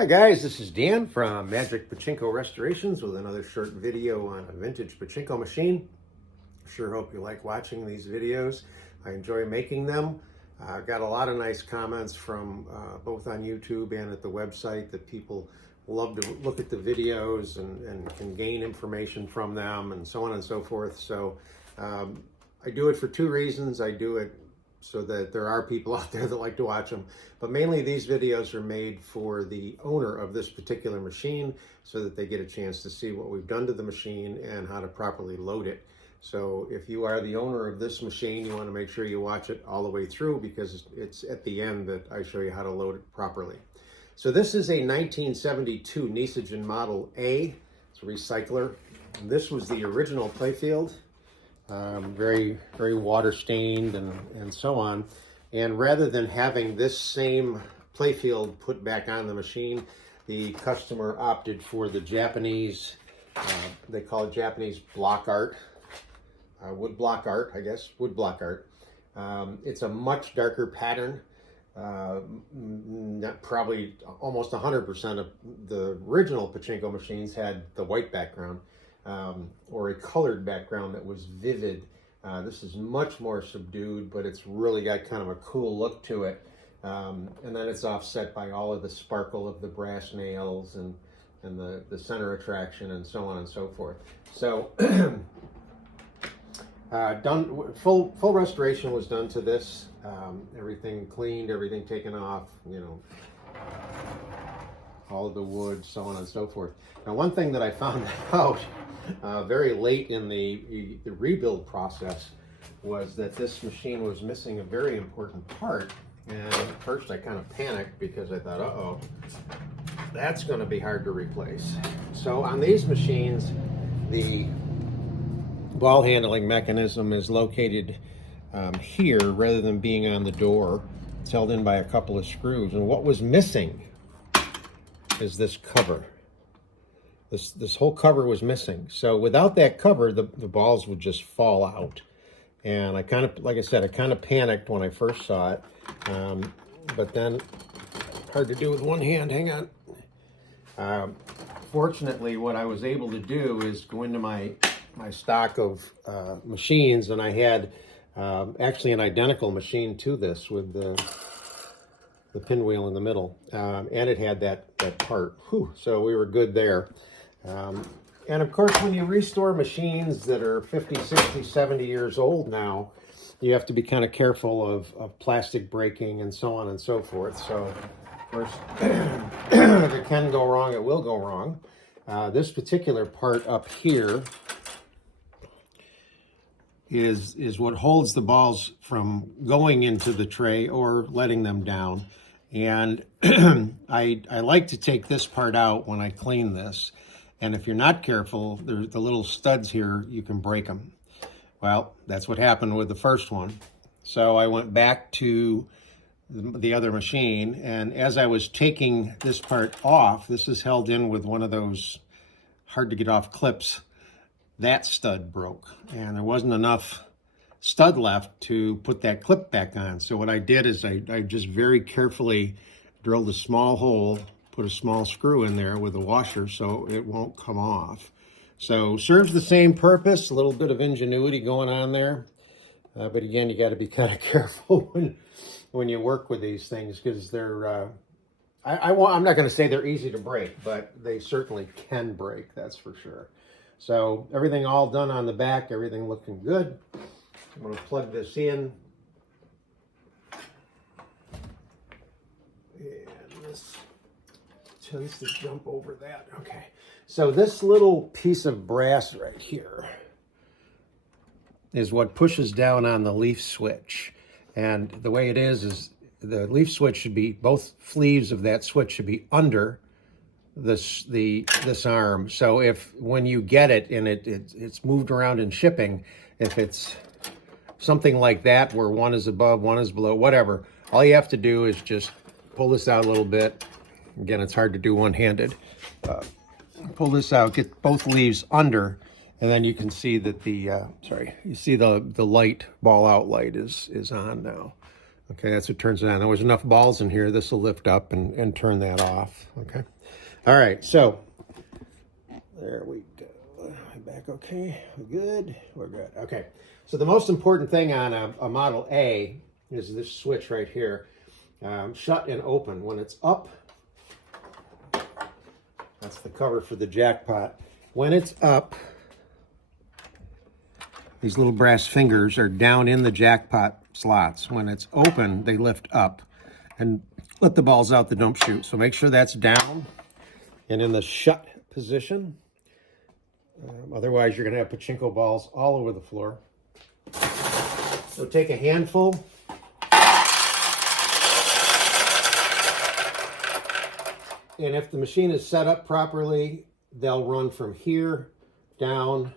Hi guys, this is Dan from Magic Pachinko Restorations with another short video on a vintage Pachinko machine. Sure hope you like watching these videos. I enjoy making them. I've got a lot of nice comments from both on YouTube and at the website that people love to look at the videos and can gain information from them and so on and so forth. So I do it for two reasons. I do it so that there are people out there that like to watch them. But mainly these videos are made for the owner of this particular machine so that they get a chance to see what we've done to the machine and how to properly load it. So if you are the owner of this machine, you want to make sure you watch it all the way through because it's at the end that I show you how to load it properly. So this is a 1972 Nishijin Model A. It's a recycler. And this was the original playfield. Very water stained and so on. And rather than having this same playfield put back on the machine, the customer opted for the Japanese, they call it Japanese block art, wood block art, I guess, wood block art. It's a much darker pattern. Probably almost 100% of the original Pachinko machines had the white background. Or a colored background that was vivid. This is much more subdued, but it's really got kind of a cool look to it. And then it's offset by all of the sparkle of the brass nails and the center attraction and so on and so forth. So full restoration was done to this. Everything cleaned, everything taken off, you know, all of the wood, so on and so forth. Now, one thing that I found out very late in the rebuild process was that this machine was missing a very important part. And at first I kind of panicked because I thought, uh-oh, that's going to be hard to replace. So on these machines, the ball handling mechanism is located here rather than being on the door. It's held in by a couple of screws. And what was missing is this cover. This whole cover was missing. So without that cover, the balls would just fall out. And I kind of, like I said, I kind of panicked when I first saw it. But then, hard to do with one hand, hang on. Fortunately, what I was able to do is go into my stock of machines, and I had actually an identical machine to this with the pinwheel in the middle. And it had that part. Whew, so we were good there. And of course, when you restore machines that are 50, 60, 70 years old now, you have to be kind of careful of plastic breaking and so on and so forth. So, of course, if it can go wrong, it will go wrong. This particular part up here is what holds the balls from going into the tray or letting them down. And I like to take this part out when I clean this. And if you're not careful, there's the little studs here, you can break them. Well, that's what happened with the first one. So I went back to the other machine, and as I was taking this part off, this is held in with one of those hard to get off clips, that stud broke. And there wasn't enough stud left to put that clip back on. So what I did is I just very carefully drilled a small hole, put a small screw in there with a washer so it won't come off. So serves the same purpose, a little bit of ingenuity going on there. But again, you got to be kind of careful when you work with these things because they're, I'm not going to say they're easy to break, but they certainly can break, that's for sure. So everything all done on the back, everything looking good. I'm going to plug this in. And this tends to jump over that. Okay. So this little piece of brass right here is what pushes down on the leaf switch. And the way it is the leaf switch should be, both sleeves of that switch should be under this arm. So if when you get it and it's moved around in shipping, if it's something like that where one is above, one is below, whatever, all you have to do is just pull this out a little bit. Again, it's hard to do one-handed. Pull this out, get both leaves under, and then you can see that you see the light, ball out light is on now. Okay, that's what turns it on. There was enough balls in here. This will lift up and turn that off. Okay. All right, so there we go. Back okay. We're good. We're good. Okay. So the most important thing on a Model A is this switch right here. Shut and open. When it's up, that's the cover for the jackpot. When it's up, these little brass fingers are down in the jackpot slots. When it's open, they lift up and let the balls out the dump chute. So make sure that's down and in the shut position. Otherwise, you're going to have pachinko balls all over the floor. So take a handful. And if the machine is set up properly, they'll run from here, down,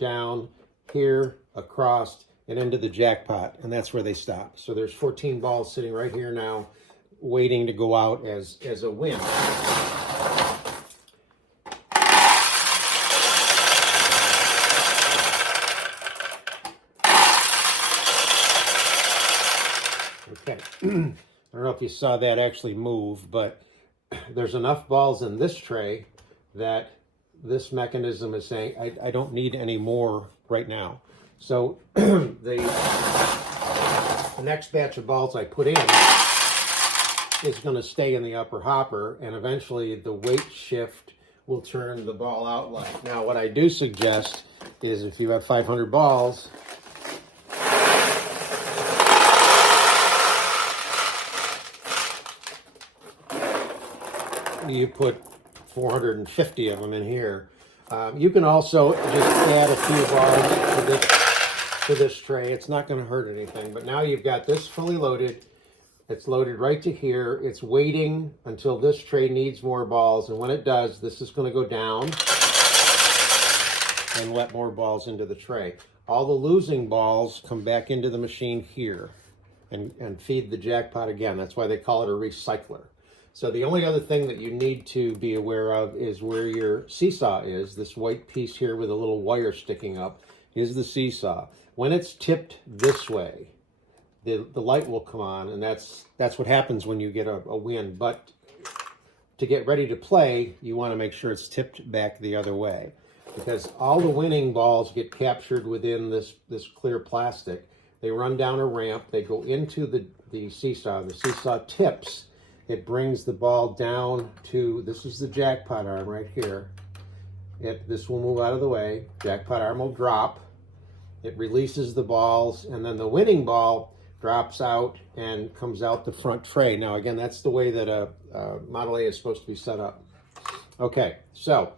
down, here, across, and into the jackpot. And that's where they stop. So there's 14 balls sitting right here now, waiting to go out as a win. Okay, I don't know if you saw that actually move, but there's enough balls in this tray that this mechanism is saying, I don't need any more right now. So the next batch of balls I put in is going to stay in the upper hopper, and eventually the weight shift will turn the ball out like. Now, what I do suggest is if you have 500 balls, you put 450 of them in here. You can also just add a few balls to this tray. It's not going to hurt anything. But now you've got this fully loaded. It's loaded right to here. It's waiting until this tray needs more balls. And when it does, this is going to go down and let more balls into the tray. All the losing balls come back into the machine here and feed the jackpot again. That's why they call it a recycler. So the only other thing that you need to be aware of is where your seesaw is. This white piece here with a little wire sticking up is the seesaw. When it's tipped this way, the light will come on, and that's what happens when you get a win. But to get ready to play, you want to make sure it's tipped back the other way, because all the winning balls get captured within this clear plastic. They run down a ramp. They go into the seesaw. The seesaw tips. It brings the ball down to, this is the jackpot arm right here. This will move out of the way. Jackpot arm will drop. It releases the balls, and then the winning ball drops out and comes out the front tray. Now, again, that's the way that a Model A is supposed to be set up. Okay, so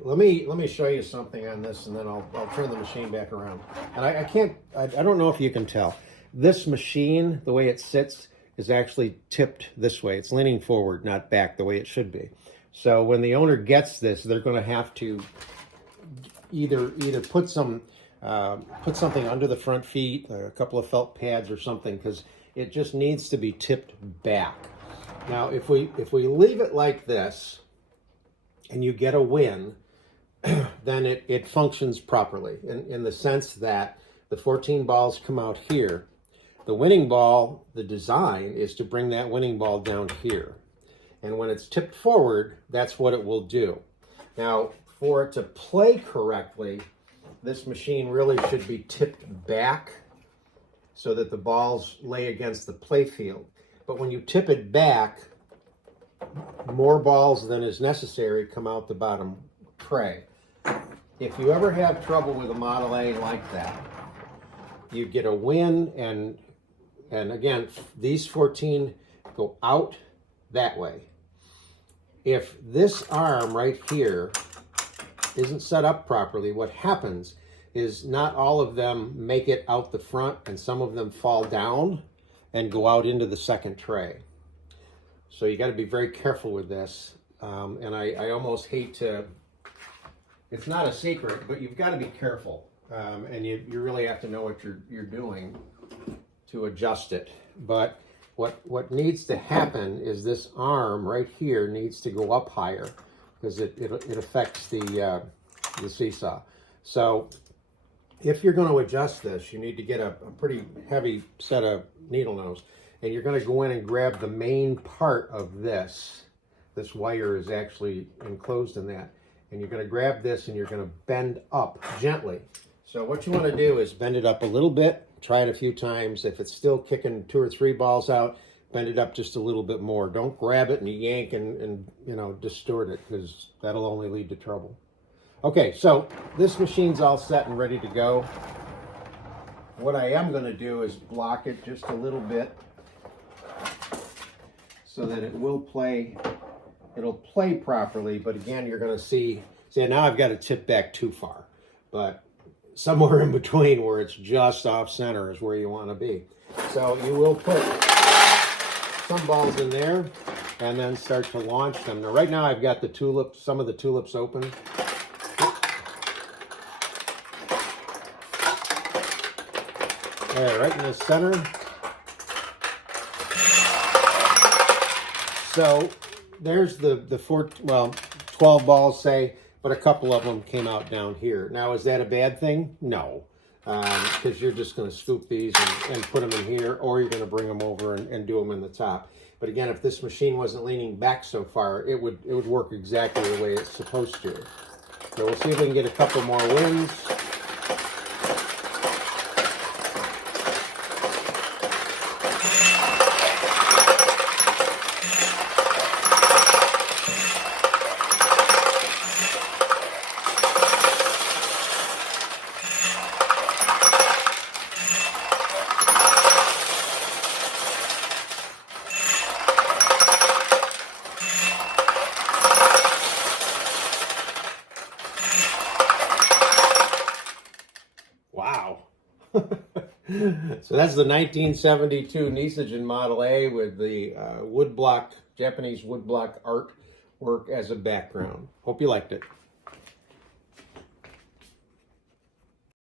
let me show you something on this, and then I'll turn the machine back around. And I don't know if you can tell. This machine, the way it sits, is actually tipped this way. It's leaning forward, not back, the way it should be. So when the owner gets this, they're going to have to either put something under the front feet, a couple of felt pads or something, because it just needs to be tipped back. Now, if we leave it like this, and you get a win, then it functions properly in the sense that the 14 balls come out here. The winning ball, the design is to bring that winning ball down here. And when it's tipped forward, that's what it will do. Now, for it to play correctly, this machine really should be tipped back so that the balls lay against the play field. But when you tip it back, more balls than is necessary come out the bottom tray. If you ever have trouble with a Model A like that, you get a win, and again, these 14 go out that way. If this arm right here isn't set up properly, what happens is not all of them make it out the front, and some of them fall down and go out into the second tray. So you got to be very careful with this. And I almost hate to, it's not a secret, but you've got to be careful. And you really have to know what you're doing to adjust it. But what needs to happen is this arm right here needs to go up higher, because it affects the seesaw. So if you're going to adjust this, you need to get a pretty heavy set of needle nose, and you're going to go in and grab the main part of this. This wire is actually enclosed in that, and you're going to grab this and you're going to bend up gently. So what you want to do is bend it up a little bit, try it a few times. If it's still kicking 2 or 3 balls out, bend it up just a little bit more. Don't grab it and yank and you know, distort it, because that'll only lead to trouble. Okay, so this machine's all set and ready to go. What I am going to do is block it just a little bit so that it will play. It'll play properly, but again, you're going to see now I've got it tipped back too far, but somewhere in between where it's just off center is where you want to be. So you will put some balls in there and then start to launch them. Now, right now I've got the tulips, some of the tulips open. There, right in the center. So there's the 12 balls, say, but a couple of them came out down here. Now, is that a bad thing? No, because you're just going to scoop these and put them in here, or you're going to bring them over and do them in the top. But again, if this machine wasn't leaning back so far, it would work exactly the way it's supposed to. So we'll see if we can get a couple more wins. Wow. So that's the 1972 Nishijin Model A with the Japanese woodblock artwork as a background. Hope you liked it.